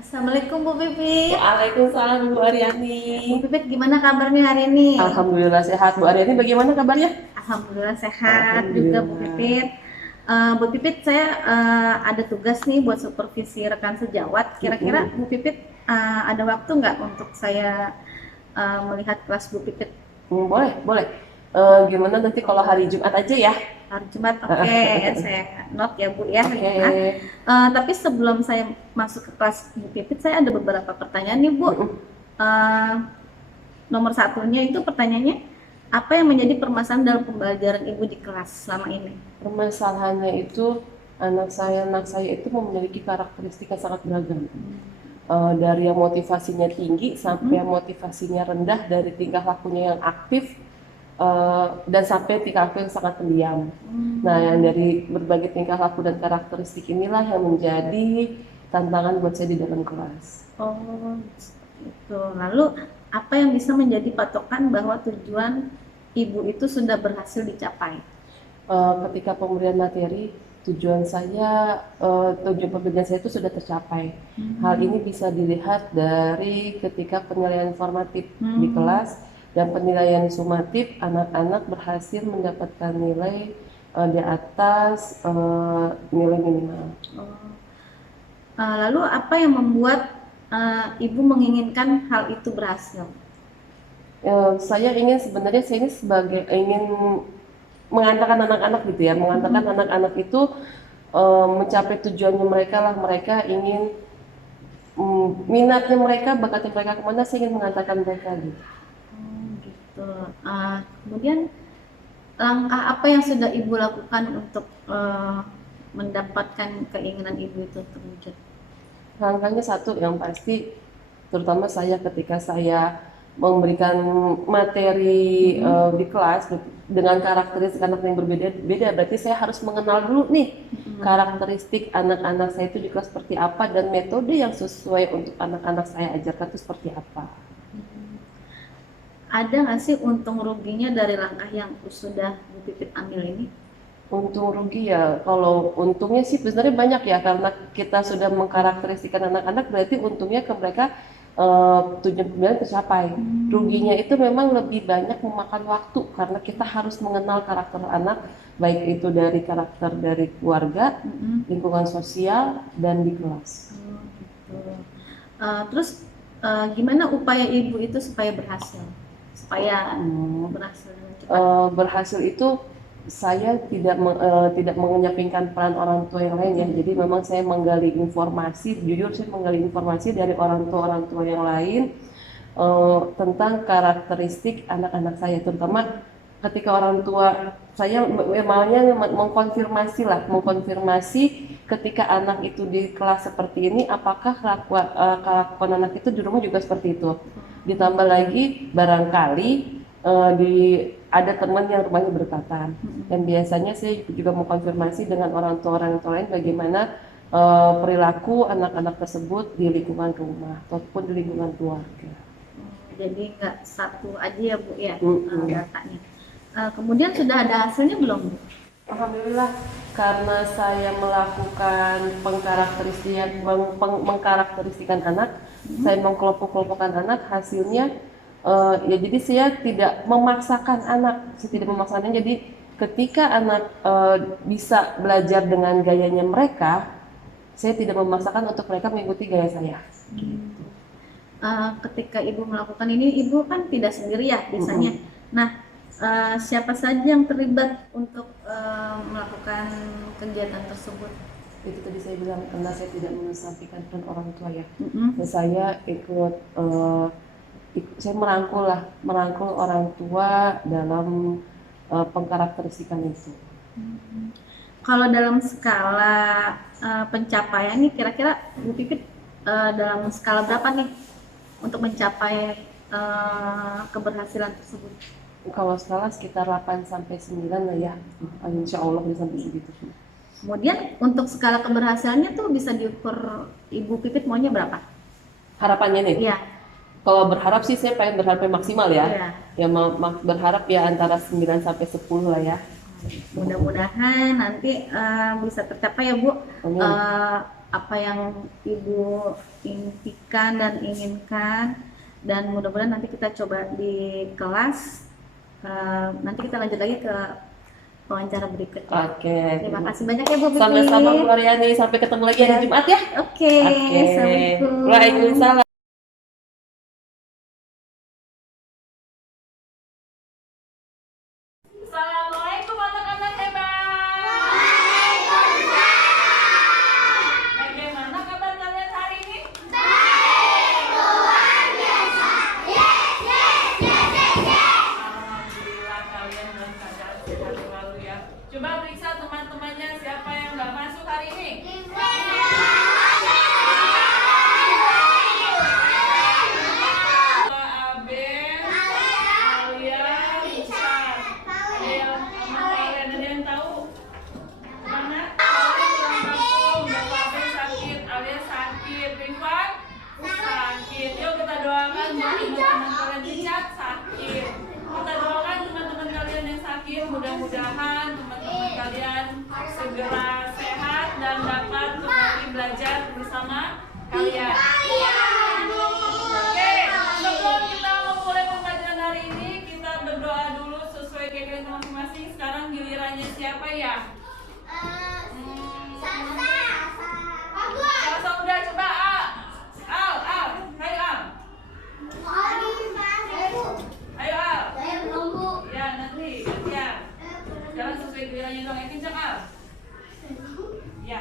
Assalamualaikum Bu Pipit. Waalaikumsalam Bu Bu Aryani. Pipit gimana kabarnya hari ini? Alhamdulillah sehat. Bu Aryani bagaimana kabarnya? Alhamdulillah sehat juga Bu Alhamdulillah. Pipit. Bu Pipit saya ada tugas nih buat supervisi rekan sejawat. Kira-kira Mm-mm. Bu Pipit ada waktu nggak untuk saya melihat kelas Bu Pipit Boleh, boleh. Gimana nanti kalau hari Jumat aja ya? hari Jumat? Oke, saya note ya Bu ya hari Oke. Jumat. Tapi sebelum saya masuk ke kelas Bu Pipit, saya ada beberapa pertanyaan nih Bu. Mm-mm. Eh, Nomor satunya itu pertanyaannya, apa yang menjadi permasalahan dalam pembelajaran Ibu di kelas selama ini? Permasalahannya itu anak saya itu memiliki karakteristik yang sangat beragam. Dari yang motivasinya tinggi sampai yang motivasinya rendah, dari tingkah lakunya yang aktif dan sampai tingkah laku yang sangat pendiam. Nah, yang dari berbagai tingkah laku dan karakteristik inilah yang menjadi tantangan buat saya di dalam kelas. Oh, itu. Lalu apa yang bisa menjadi patokan bahwa tujuan Ibu itu sudah berhasil dicapai? Ketika pemberian materi, tujuan pembelajaran saya itu sudah tercapai. Hal ini bisa dilihat dari ketika penilaian formatif di kelas dan penilaian sumatif, anak-anak berhasil mendapatkan nilai di atas nilai minimal. Oh. Lalu apa yang membuat Ibu menginginkan hal itu berhasil? Saya ini sebagai ingin mengantarkan anak-anak gitu ya, mengantarkan anak-anak itu mencapai tujuannya mereka lah. Mereka ingin minatnya mereka, bakatnya mereka kemana, saya ingin mengantarkan mereka gitu. Gitu. Kemudian langkah apa yang sudah Ibu lakukan untuk mendapatkan keinginan Ibu itu terwujud? Langkahnya satu yang pasti, terutama saya ketika saya memberikan materi di kelas dengan karakteristik anak yang berbeda-beda, berarti saya harus mengenal dulu nih karakteristik anak-anak saya itu di kelas seperti apa dan metode yang sesuai untuk anak-anak saya ajarkan itu seperti apa. Ada nggak sih untung ruginya dari langkah yang sudah Bu Pipit ambil ini? Untung rugi ya, kalau untungnya sih sebenarnya banyak ya, karena kita sudah mengkarakteristikan anak-anak, berarti untungnya ke mereka tujuan pembelajaran tercapai. Ruginya itu memang lebih banyak memakan waktu, karena kita harus mengenal karakter anak, baik itu dari karakter dari keluarga, lingkungan sosial, dan di kelas. Gitu. Terus gimana upaya Ibu itu supaya berhasil? Supaya berhasil dengan cepat? Berhasil itu saya tidak mengenyampingkan peran orang tua yang lain ya. Jadi memang saya menggali informasi, jujur saya menggali informasi dari orang tua yang lain tentang karakteristik anak-anak saya, terutama ketika orang tua saya maunya mengkonfirmasi ketika anak itu di kelas seperti ini, apakah kelakuan anak itu di rumah juga seperti itu. Ditambah lagi barangkali di ada teman yang rumahnya berdekatan, dan biasanya saya juga mengkonfirmasi dengan orang tua lain bagaimana perilaku anak-anak tersebut di lingkungan rumah ataupun di lingkungan keluarga. Jadi nggak satu aja ya Bu ya datanya. Kemudian sudah ada hasilnya belum Bu? Alhamdulillah, karena saya melakukan mengkarakteristikan anak, saya mengkelompok-kelompokkan anak, hasilnya ya jadi saya tidak memaksakan anak, jadi ketika anak bisa belajar dengan gayanya mereka, saya tidak memaksakan untuk mereka mengikuti gaya saya. Ketika Ibu melakukan ini, Ibu kan tidak sendiri ya biasanya. Nah, siapa saja yang terlibat untuk melakukan kegiatan tersebut? Itu tadi saya bilang, karena saya tidak mengesampingkan peran orang tua ya. Dan saya saya merangkul orang tua dalam pengkarakteristikan itu. Kalau dalam skala pencapaian nih, kira-kira Bu Pipit dalam skala berapa nih untuk mencapai keberhasilan tersebut? Kalau skala sekitar 8 sampai 9 lah ya. Insya Allah bisa sampai segitu. Kemudian untuk skala keberhasilannya tuh bisa diukur Ibu Pipit maunya berapa? Harapannya nih? Iya. Kalau berharap sih saya pengen berharap maksimal ya. Iya. Ya berharap ya antara 9 sampai 10 lah ya. Mudah-mudahan nanti bisa tercapai ya Bu. apa yang Ibu impikan dan inginkan, dan mudah-mudahan nanti kita coba di kelas. Nanti kita lanjut lagi ke wawancara berikutnya. Oke. Terima kasih banyak ya Bu Pipi. Sama-sama Bu Aryani, sampai ketemu lagi hari Jumat ya. Oke. Assalamualaikum. Waalaikumsalam. Assalamualaikum anak-anak hebat. Bagaimana kabar kalian hari ini? Alhamdulillah kalian dalam keadaan sehat selalu ya. Coba periksa teman-temannya siapa yang nggak masuk hari ini. Aben, Alia, Richard. Ada yang sama kalian, ada yang tahu? Mana? Kalian kurang kampung, Bapak Aben sakit, Alia sakit, Rifan sakit. Yuk kita doakan buat teman-teman kalian. Richard sakit. Kita doakan teman-teman kalian yang sakit, mudah-mudahan teman-teman kalian segera sehat dan dapat kembali belajar bersama kalian. Oke, sebelum kita memulai pembelajaran hari ini, kita berdoa dulu sesuai keinginan masing-masing. Sekarang gilirannya siapa ya? Salsa udah, coba Al, ayo Al. Ayo Al. Ya nanti, ya. Sekarang sesuai gilirannya dong, yang kencang Al. Ya.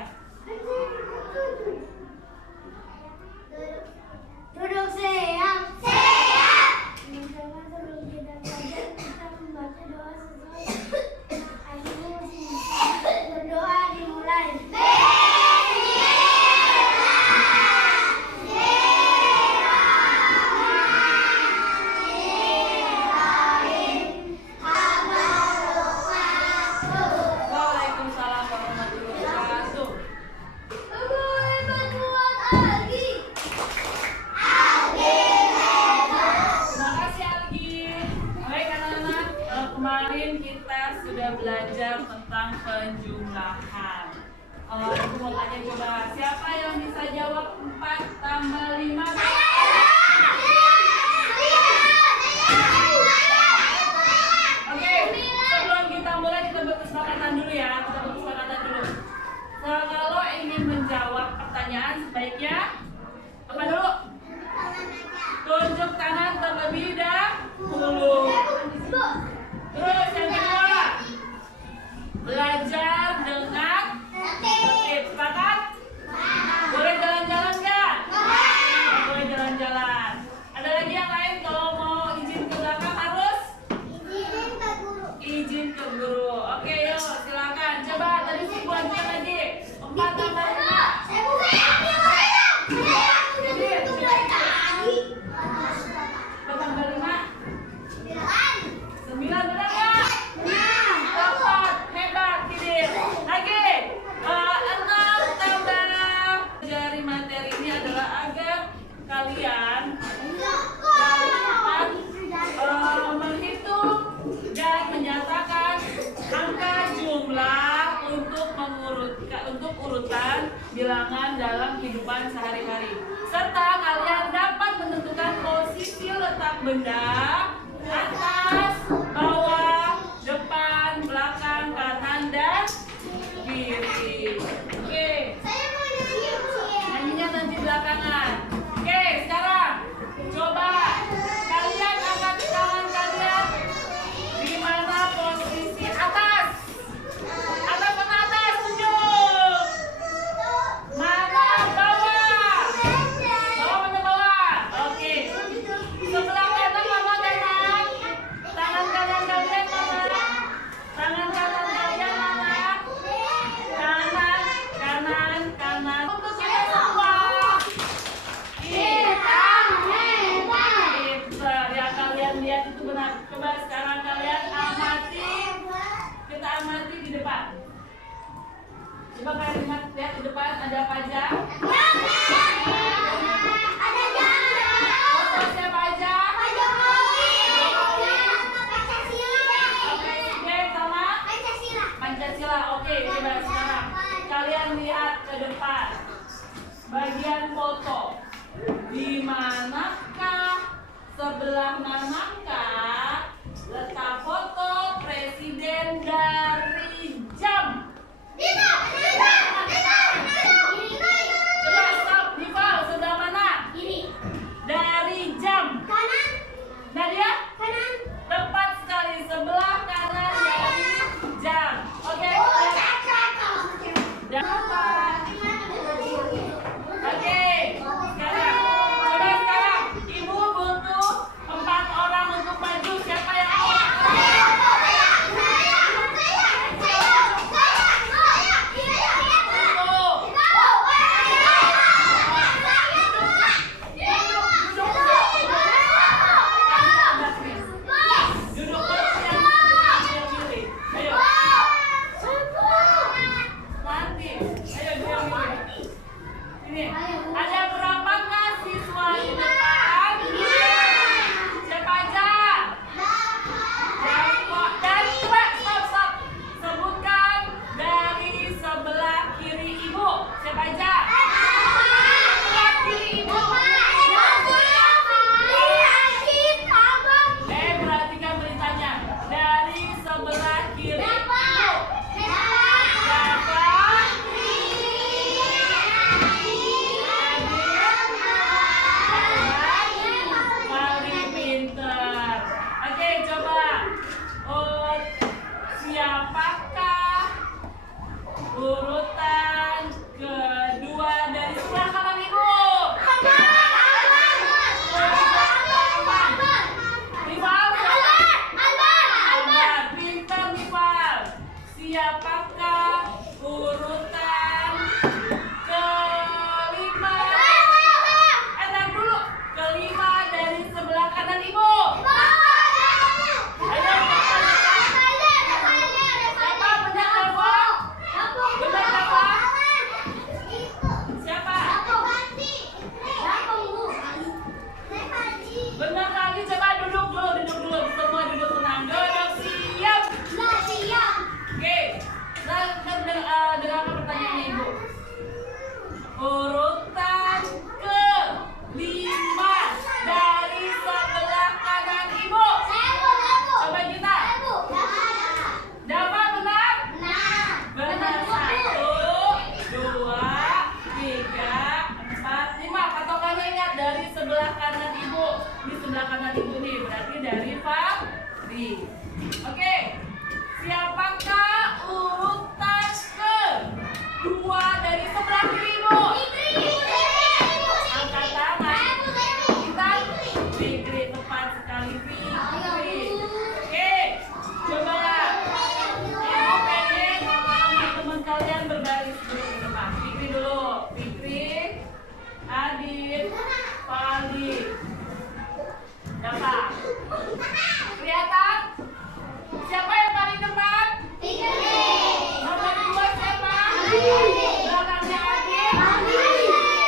Duduk siap. Siap. Teman-teman, sebelum kita belajar, kita membaca doa sesuai ayat. Berdoa dimulai. Waalaikumsalam warahmatullahi wabarakatuh. Terima kasih Algi. Baik anak-anak, kemarin kita sudah belajar tentang penjumlahan. Aku mau tanya coba, siapa yang bisa jawab 4 tambah 5? Oke, sebelum kita mulai kita berkesepakatan dulu ya. Kita berkesepakatan dulu. Kalau ingin menjawab pertanyaan sebaiknya apa dulu? Tunjuk tangan terlebih dahulu. Terus yang kedua, belajar dengan tertib. Sepakat? Boleh jalan-jalan nggak? Boleh jalan-jalan. Ada lagi yang lain kalau mau izin ke belakang harus? Izin ke guru. Oke, yuk silakan. Coba tadi si buatnya lagi. 4 tambah 5. Tambah 5. 9 benar nggak? Tepat, hebat, Tidin. Lagi. 6 tambah. Dari materi ini adalah agar kalian dapat menghitung dan menyatakan angka jumlah untuk urutan bilangan dalam kehidupan sehari-hari, serta kalian dapat menentukan posisi letak benda atas, bawah, depan, belakang, kanan, dan kiri. Oke, nyanyinya nanti belakangan. Oke, sekarang coba kalian angkat tangan kalian di mana posisi atas. Atas mana atas? Tunjuk. Mana bawah? Bawah mana bawah? Oke. Sebelah kanan mana kanan? Tangan kanan kalian mana? Tangan kanan kalian mana? Kanan. Untuk kita semua. Pintar ya, kalian lihat itu benar. Coba sekarang kalian amati. Kita amati di depan. Coba kalian lihat di depan ada apa aja? Foto siapa aja? Presiden sama Pancasila. Oke, coba sekarang kalian lihat ke depan. sebelah Nangka letak foto presiden dari jam. Coba stop, Nifal, sebelah mana? Dari jam. Nadia? Tepat sekali, sebelah kanan dari jam. Oke. Dapat. Oke. Sekarang, Ibu butuh 4 orang untuk maju. Siapa yang awal? Duduk terus yang pilih. Ayo. Nanti. Ayo dia yang pilih. Ini. Ada berapakah siswa di depan? Siapa aja? Dari stop. Sebutkan dari sebelah kiri Ibu. Siapa aja? Sebelah kiri Ibu. Perhatikan beritanya. Dari sebelah kiri Ibu. Mari pinter. Oke, coba. Siapakah urutan kedua dari sebelah kanan Ibu? Nifal, Albar, pinter Nifal. Siapakah urutan kelima? Enak dulu. Kelima dari sebelah kanan Ibu. Ayo, siapa? Benar telepon? Benar telepon? Siapa? Benar lagi, coba duduk dulu. Semua duduk tenang. Duduk siap. Oke, dengarkan pertanyaannya Ibu. Urutan ke-5 dari sebelah kanan Ibu. Coba kita. Dapat benar? Benar. 1, 2, 3, 4, 5. Patokannya ingat dari sebelah kanan Ibu. Di sebelah kanan Ibu nih, berarti dari Fahri. Oke. Siapakah urutan ke-2 dari sebelah kiri Ibu? Angkat tangan. Kita Fikri, tepat sekali Fikri. Oke, coba Ibu pengen teman-teman kalian berbaris dulu di depan. Fikri dulu. Fikri, Adit, Fali. Dapat. Kelihatan? Siapa yang paling depan? Nomor 2 siapa? Belakangnya Adit.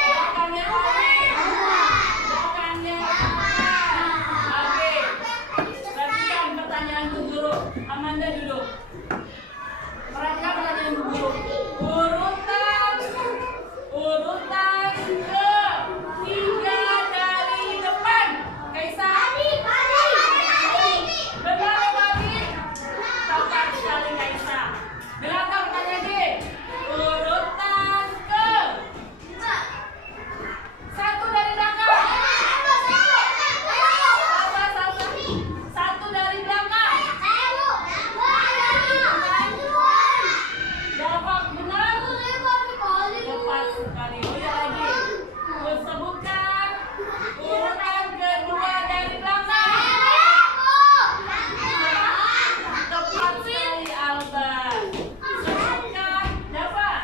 Belakangnya Fali. Belakangnya Oke. Perhatikan pertanyaan Bu Guru. Amanda duduk. Perhatikan pertanyaan Bu Guru. Urutan ke-3 dari depan. Kaisa. Benar Fali? Tepat sekali Kaisa. Dengarkan pertanyaan D. Urutan ke-1 dari belakang. Satu dari belakang. Dapat benar? Tepat sekali. Oh ya lagi. Sebutkan urutan kedua dari belakang. Tepat sekali Alban. Sebutkan dapat.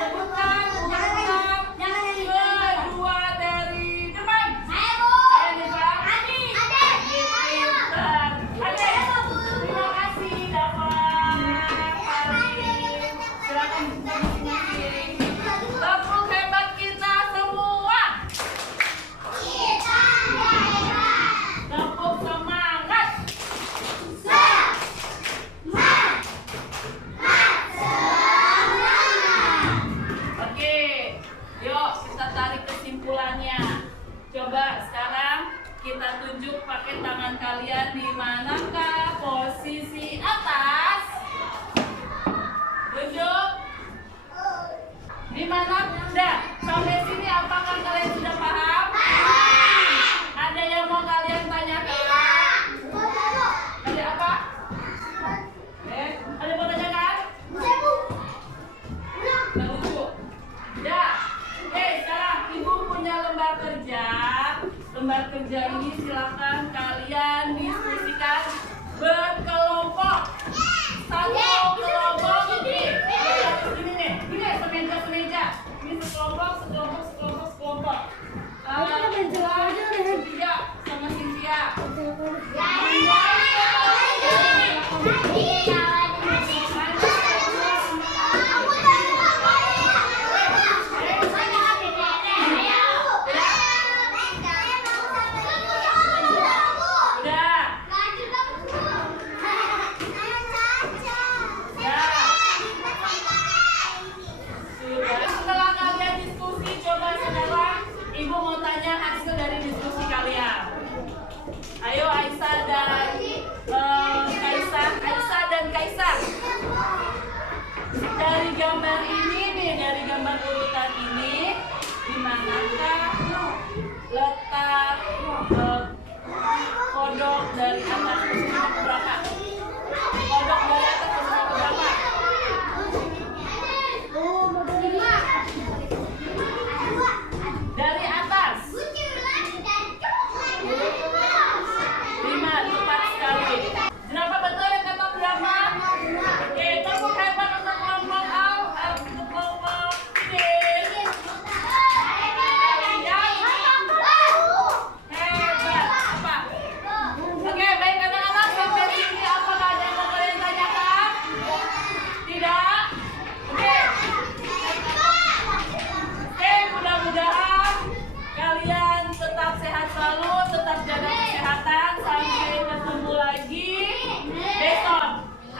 Sebutkan urutan kedua dari depan. Ayo Nifal. Pintar. Adit. Terima kasih dapat. Silakan masing-masing. Tepuk hebat kita semua. Tepuk semangat. Oke, yuk kita tarik kesimpulannya. Coba sekarang kita tunjuk pakai tangan kalian di manakah posisi atas. Tunjuk. Di mana? Udah. Sampai sini apakah kalian sudah paham? Ada yang mau kalian tanyakan? Ada apa? Ada mau tanyakan? Nggak lucu. Udah. Oke, sekarang ibu punya lembar kerja. Lembar kerja ini silakan kalian diskusikan berkelompok. Satu kelompok ini nih, ini semeja. Ini sekelompok. Tiga sama Cynthia. Setelah kalian diskusi, coba sekarang ibu mau tanya hasil dari diskusi kalian. Ayo Aisyah dan Kaisa. Dari gambar ini nih, dari gambar urutan ini, di manakah letak kodok dari atas ke berapa? Kodok dari atas ke berapa? Dari atas 5, tepat sekali. Kenapa betul yang kata berapa? Oke, tepuk hebat untuk kelompok A, untuk kelompok B. Hebat. Apa? Oke, baik anak-anak, sampai sini apakah ada yang mau kalian tanyakan? Tidak? Oke. Oke, mudah-mudahan kalian tetap sehat selalu, tetap jaga kesehatan. Sampai ketemu lagi besok.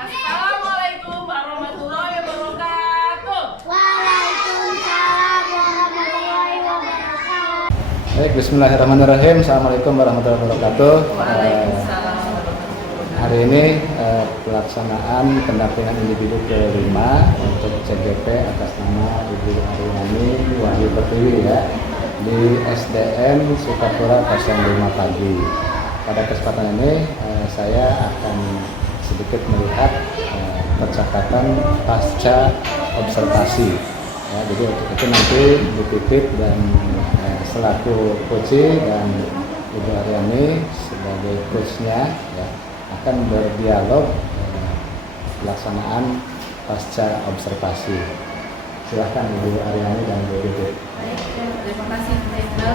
Assalamualaikum warahmatullahi wabarakatuh. Waalaikumsalam warahmatullahi wabarakatuh. Baik, bismillahirrahmanirrahim. Assalamualaikum warahmatullahi wabarakatuh. Hari ini pelaksanaan pendampingan individu ke-5 untuk CGP atas nama Ibu Aryani Wahyu Pertiwi ya, di SDN Sukapura 05 pagi. Pada kesempatan ini saya akan sedikit melihat percakapan pasca observasi. Ya, jadi untuk itu nanti Bu Pipit dan selaku coach dan Ibu Aryani sebagai coachnya ya, akan berdialog pelaksanaan pasca observasi. Silahkan Ibu Aryani dan Bu Pipit. Baik, terima kasih Pak Iqbal.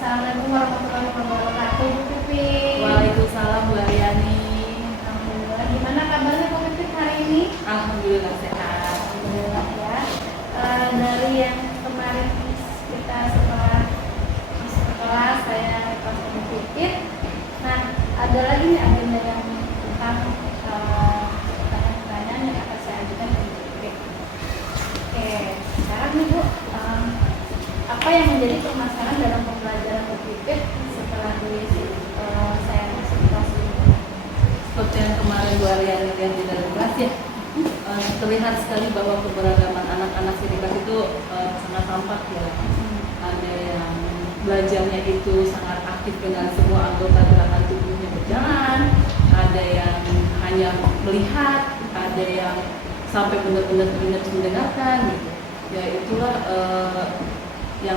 Assalamualaikum warahmatullahi wabarakatuh, Bu Pipit. Waalaikumsalam Bu Aryani. Alhamdulillah. Gimana kabarnya Bu Pipit hari ini? Alhamdulillah sehat. Alhamdulillah ya. Dari yang kemarin kita setelah masuk ke kelas saya pas Bu Pipit. Nah, ada lagi nih agenda yang tentang pertanyaan-pertanyaan yang akan saya ajukan ke Bu Pipit. Oke, sekarang nih Bu, apa yang menjadi permasalahan dalam pembelajaran Bu Pipit setelah saya masuk kelas ini? Seperti yang kemarin Bu Aryani lihat di dalam kelas ya, terlihat sekali bahwa keberagaman anak-anak Sirikat itu sangat tampak ya. Ada yang belajarnya itu sangat aktif dengan semua anggota gerakan tubuhnya berjalan, ada yang hanya melihat, ada yang sampai benar-benar mendengarkan gitu. Ya itulah yang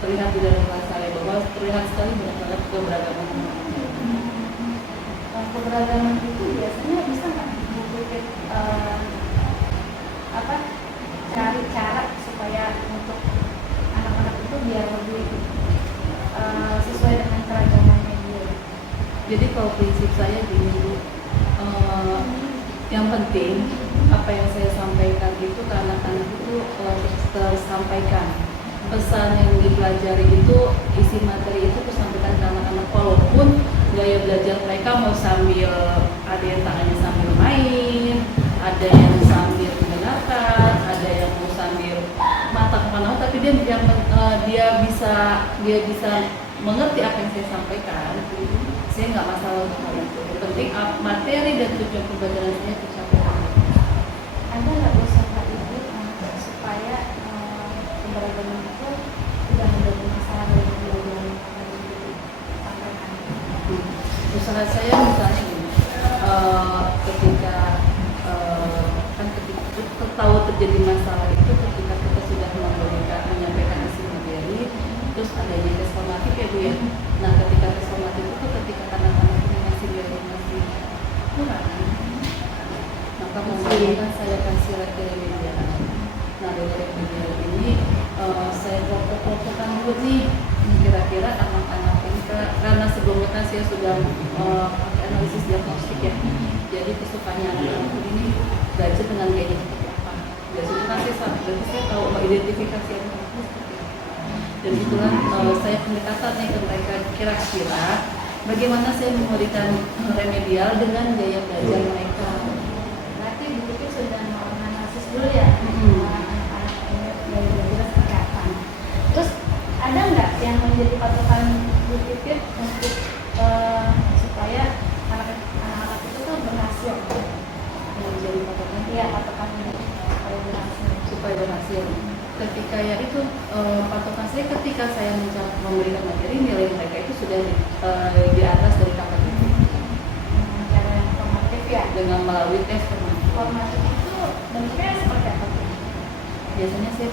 terlihat di dalam kelas saya, bahwa terlihat sekali banyak keberagaman. Keberagaman itu biasanya bisa nggak Bu Pipit cari cara supaya untuk anak-anak itu biar lebih sesuai dengan keragamannya dia. Jadi kalau prinsip saya gini Bu, yang penting apa yang saya sampaikan itu ke anak-anak itu tersampaikan. Pesan yang dipelajari itu, isi materi itu tersampaikan ke anak-anak, walaupun gaya belajar mereka mau sambil, ada yang tangannya sambil main, ada yang sambil mendengarkan, ada yang mau sambil mata seakan-akan tapi dia bisa mengerti apa yang saya sampaikan. Saya nggak masalah untuk hal itu. Yang penting materi dan tujuan pembelajaran saya tercapai. Ada nggak usaha ibu supaya keberagaman itu tidak menjadi masalah dalam pembelajaran yang akan disampaikan? Usaha saya misalnya gini, ketika tahu terjadi masalah itu ketika kita sudah menyampaikan isi materi, terus adanya tes formatif ya Bu ya. Nah ketika tes formatif itu ketika anak-anak ini masih kurang, maka mungkin saya kasih remedial. Nah dari remedial ini saya kelompok-kelompokkan dulu nih, kira-kira anak-anak ini karena sebelumnya kan saya sudah pakai analisis diagnostik ya. Jadi kesukaannya anak-anak ini belajar dengan gaya seperti apa. Biasanya kan saya tahu mengidentifikasi anak-anak itu seperti apa. Dan itulah saya pendekatan nih ke mereka, kira-kira bagaimana saya memberikan remedial dengan gaya belajar mereka. Berarti Bu Pipit sudah menganalisis dulu ya anak-anak ini gaya belajar seperti apa. Terus ada nggak yang menjadi patokan Bu Pipit untuk supaya anak-anak itu tuh berhasil? Yang menjadi patokan Patokan supaya berhasil. Ketika ya itu patokan saya ketika saya memberikan materi, nilai mereka itu sudah di atas dari KPTP. Cara yang formatif ya. Dengan melalui tes formatif. Formatif itu bentuknya seperti apa? Biasanya saya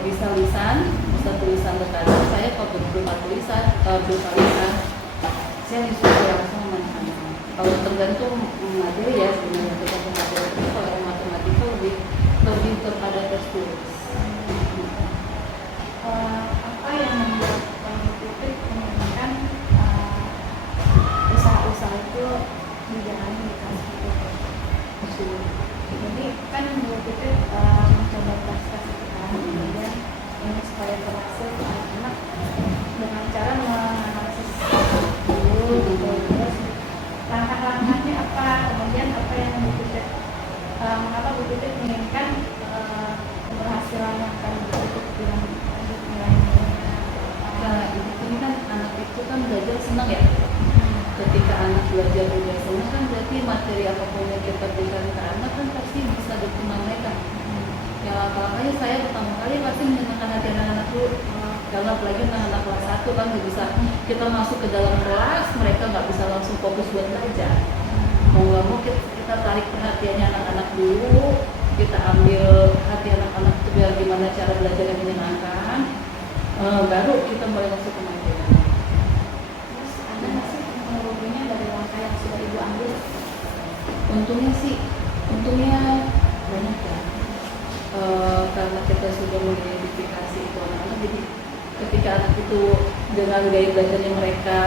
bisa lisan, bisa tulisan terkadang saya kalau berupa tulisan, berupa lisan, saya disuruh langsung sama. Kalau tergantung materi ya sebenarnya tergantung materi. Kalau yang matematika lebih kepada tes tulis. Apa yang membuat Bu Pipit menginginkan usaha-usaha itu dijalani di kelas itu? Jadi kan Bu Pipit mencoba kelas itu kan, kemudian ini supaya berhasil anak-anak dengan cara menganalisis dulu gitu. Terus langkah-langkahnya apa, kemudian apa yang Bu Pipit mengapa Bu Pipit menginginkan keberhasilan yang akan Bu Pipit bilang nilai-nilainya. Nah, ini kan anak itu kan belajar senang ya. Ketika anak belajar udah senang kan berarti materi apapun yang kita berikan ke anak kan pasti bisa berguna mereka. Ya apalagi saya pertama kali pasti menyenangkan hati anak-anak dulu. Karena apalagi anak-anak kelas 1 kan nggak bisa kita masuk ke dalam kelas, mereka nggak bisa langsung fokus buat belajar. Mau nggak mau kita tarik perhatiannya anak-anak dulu, kita ambil hati anak-anak itu biar gimana cara belajar yang menyenangkan, baru kita mulai masuk ke materi. Terus ada nggak sih pengaruhnya dari langkah yang sudah Ibu ambil? Untungnya banyak ya. Karena kita sudah mengidentifikasi itu anak-anak, jadi ketika anak itu dengan gaya belajarnya mereka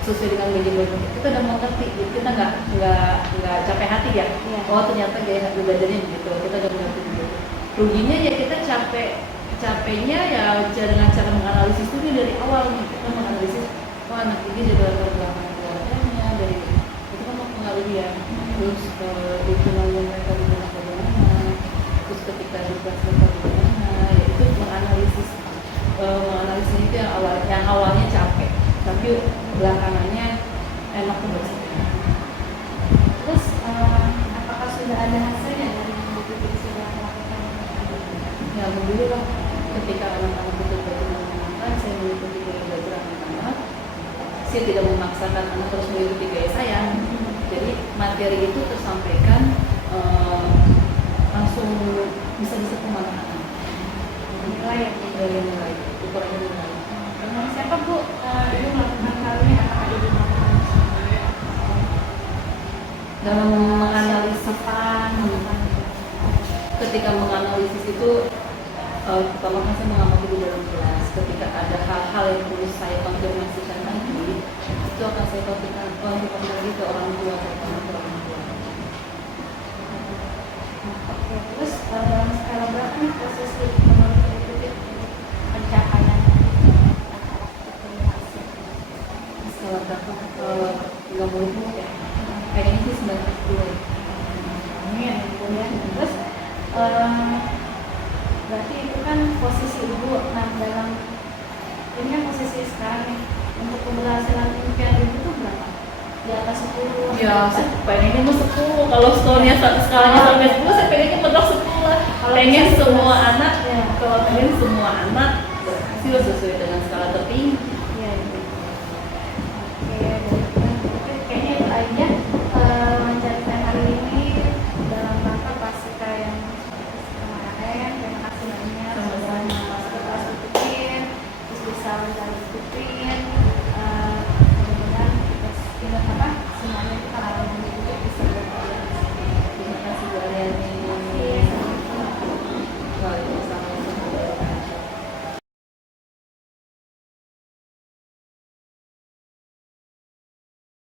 sesuai dengan gaya belajar kita udah mengerti, jadi kita nggak capek hati ya. Oh ternyata gaya belajarnya begitu, kita udah mengerti begitu. Ruginya ya kita capeknya ya dengan cara menganalisis itu dari awal nih, kita menganalisis anak ini dari latar belakang keluarganya, dari itu kan mempengaruhi ya. Terus lingkungannya mereka di mana bagaimana, terus ketika di kelas mereka bagaimana, ya itu menganalisis itu yang awalnya capek, tapi belakangannya enak banget. Terus apakah sudah ada hasilnya dari yang Bu Pipit sudah melakukan? Ya alhamdulillah ketika anak-anak itu belajar menyenangkan, saya mengikuti gaya belajar anak-anak. Saya tidak memaksakan anak terus mengikuti gaya saya. Jadi materi itu tersampaikan langsung bisa diserap anak-anak. Nilai ya? Nilai, ukurannya nilai. Dengan siapa Bu Ibu melakukan hal ini? Apakah Ibu melakukan Dalam menganalisis ketika menganalisis itu pertama kan saya mengamati di dalam kelas. Ketika ada hal-hal yang perlu saya konfirmasikan lagi, itu akan saya konfirmasi lagi ke orang tua saya, ke orang tua. Oke, terus dalam skala berapa nih proses menurut Bu Pipit pencapaian anak-anak itu berhasil? Skala berapa? Nggak muluk-muluk ya. Kayaknya sih 92. Amin, Bu ya. Terus berarti itu kan posisi ini kan posisi sekarang nih untuk keberhasilan impian ibu tuh berapa? Di atas 10? Ya, pengennya mau 10. Kalau skornya skalanya sampai 10, saya pengennya mentok 10 lah. Pengen semua anak, Ya. kalau pengen semua anak berhasil sesuai dengan skala tertinggi.